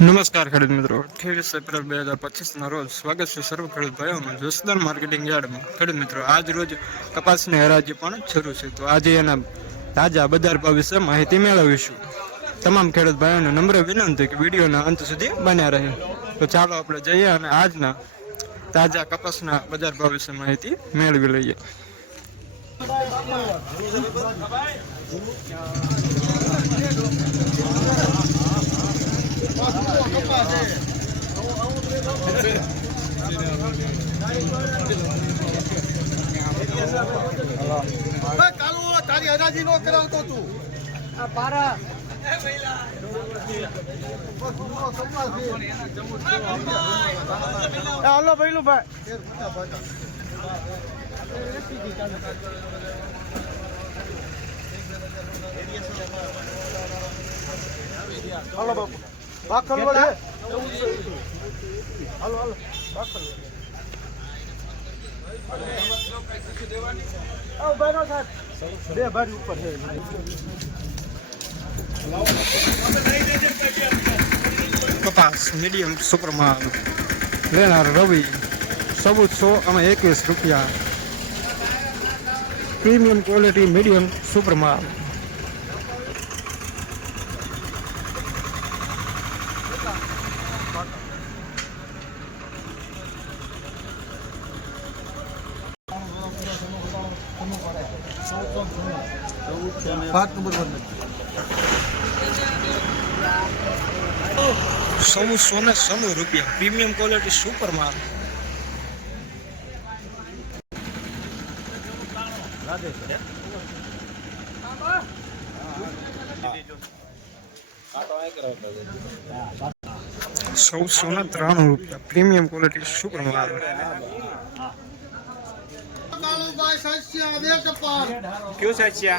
નમસ્કાર ખેડૂત મિત્રો, 28 એપ્રિલ 2025 ના રોજ સ્વાગત છે સર્વ ખેડૂત ભાઈઓનું જસદણ માર્કેટિંગ યાર્ડમાં. ખેડૂત મિત્રો, આજ રોજ કપાસની હરાજી પણ શરૂ છે, તો આજે એના તાજા બજાર ભાવ વિશે માહિતી મેળવીશું. તમામ ખેડૂત ભાઈઓને નમ્ર વિનંતી કે વિડીયોના અંત સુધી બન્યા રહે. તો ચાલો આપણે જઈએ અને આજના તાજા કપાસના બજાર ભાવ વિશે માહિતી મેળવી લઈએ. તારી હરાજી નો કરાવતો તું હાલો ભાઈ હાલો બાપુ બાકલ વડે હાલો હાલો બાકલ બે બારી ઉપર છે. કપાસ મીડિયમ સુપર માલ લેનાર રવિ 1421 રૂપિયા. પ્રીમિયમ ક્વોલિટી મીડિયમ સુપર માલ. પાંચ નંબર 1490 રૂપિયા. પ્રીમિયમ ક્વોલિટી સુપર માલ. ₹1,993 પ્રીમિયમ ક્વોલિટી સુપર માલ. क्यों साचिया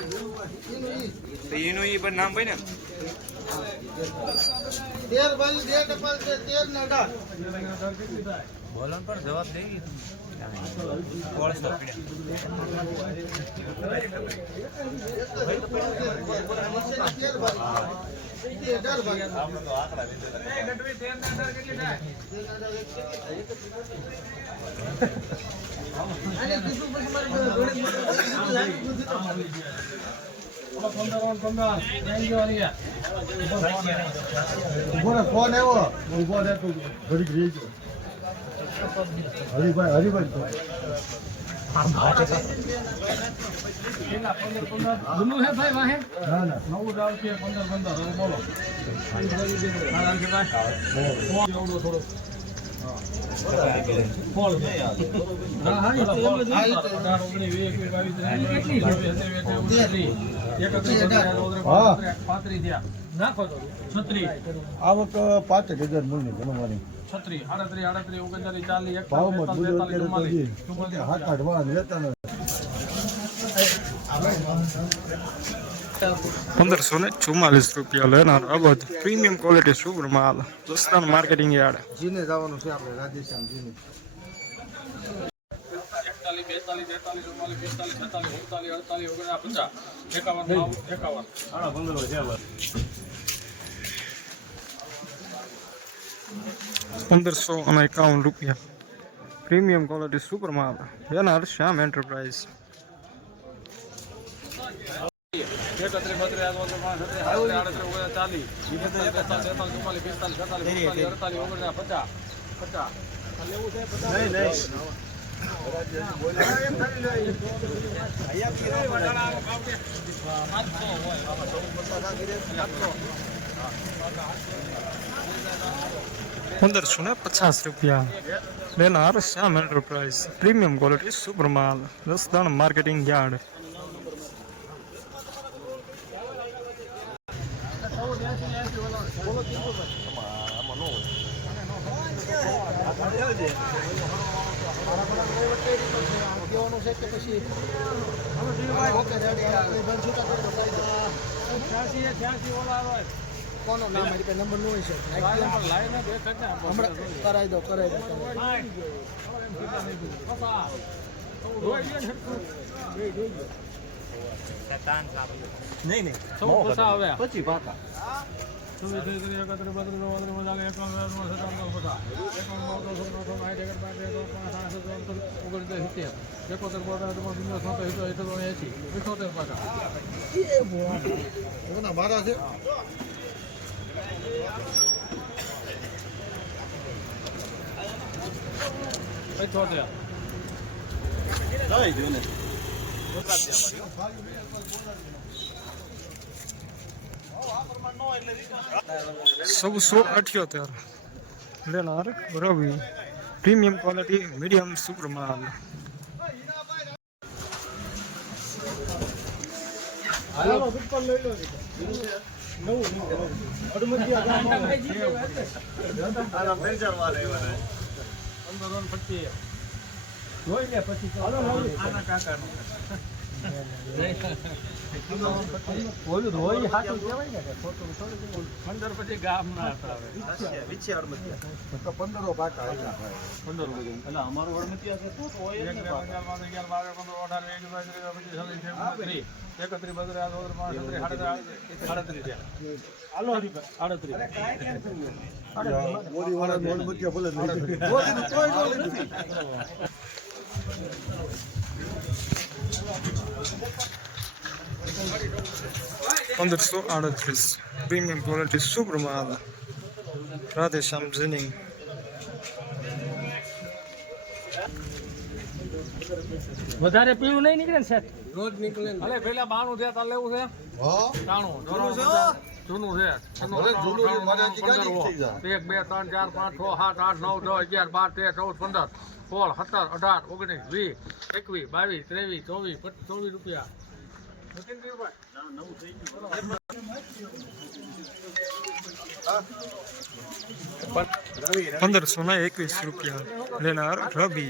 तो इनो ये पर नाम भाई ना तेर बल दे टपल से तेर नडा बोलन पर जवाब देगी कौन सा फोन है वो है तो बड़ी ग्रेज हरिभाई दोनों है भाई वहाँ है ना ना 9 डाल के 15 बोलो थोड़ो બોલ હા હા એ તો એમ જ 18 નાખો તો 36 આવક 5000 મૂળની ગણવાની 36 38 39 40 ભાવમાં દૂધ અત્યારે તો હાથ કાઢવા લેતા ને 1544 રૂપિયા લેનાર અવધ પ્રીમિયમ ક્વોલિટી સુપર માલ. Jasdan marketing yard. જીને જવાનું છે આપણે રાજસ્થાન જીને 1551 રૂપિયા પ્રીમિયમ ક્વોલિટી સુપર માલ. લેનાર શ્યામ એન્ટરપ્રાઇઝ. 1550 રૂપિયા લેનાર શ્યામ એન્ટરપ્રાઇઝ પ્રીમિયમ ક્વોલિટી સુપર માલ. Jasdan marketing yard. કોનો નામ મારી પાસે નંબર નો હોય છે કરાવી દો नहीं नहीं 14 આવે પછી પાકા એના મારા છે सब 178 लेना रवि प्रीमियम क्वालिटी मीडियम सुपर माल મોડી વાળા મોડ મૂક્યા ભલે મોડી કોઈ ગોળી 1538 प्रीमियम क्वालिटी सुपर माल राधे श्याम जिनिंग વધારે પીવું નહીં નીકળે ને સેટ રોજ નીકળે અલે પેલા 92 થયા તાર લેવું છે હા 93 જૂનું છે જૂનું મારે હજી ગાડી થઈ જાય 1 2 3 4 5 6 7 8 9 10 11 12 13 14 15 16 17 18 19 20 21 22 23 24 રૂપિયા 1521 रुपया लेना रवि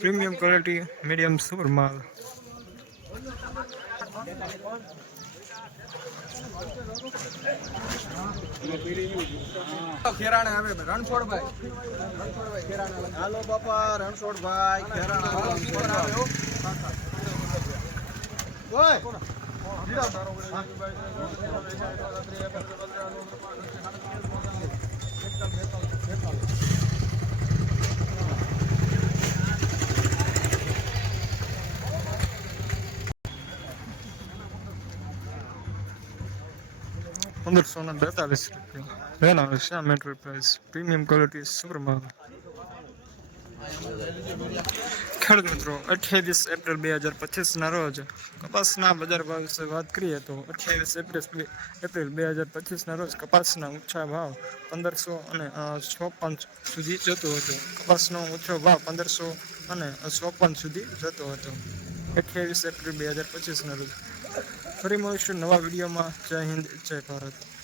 प्रीमियम क्वालिटी मीडियम सुपर माल ખેરાણા આવે રણછોડભાઈ ખેરાણા હાલો બાપા રણછોડભાઈ ખેરાણા ઓય 1542 रुपया लेना Shyam enterprise premium quality super माल ખેડૂત મિત્રો 28 એપ્રિલ 2025 ના રોજ કપાસના બજાર ભાવ વિશે વાત કરીએ તો 28 એપ્રિલ 2025 ના રોજ કપાસના ઊંચા ભાવ 1500 અને 56 સુધી જતો હતો. કપાસનો ઊંચો ભાવ 1500 અને 56 સુધી જતો હતો 28 એપ્રિલ 2025 ના રોજ. ફરી મળીશું નવા વિડીયોમાં. જય હિન્દ, જય ભારત.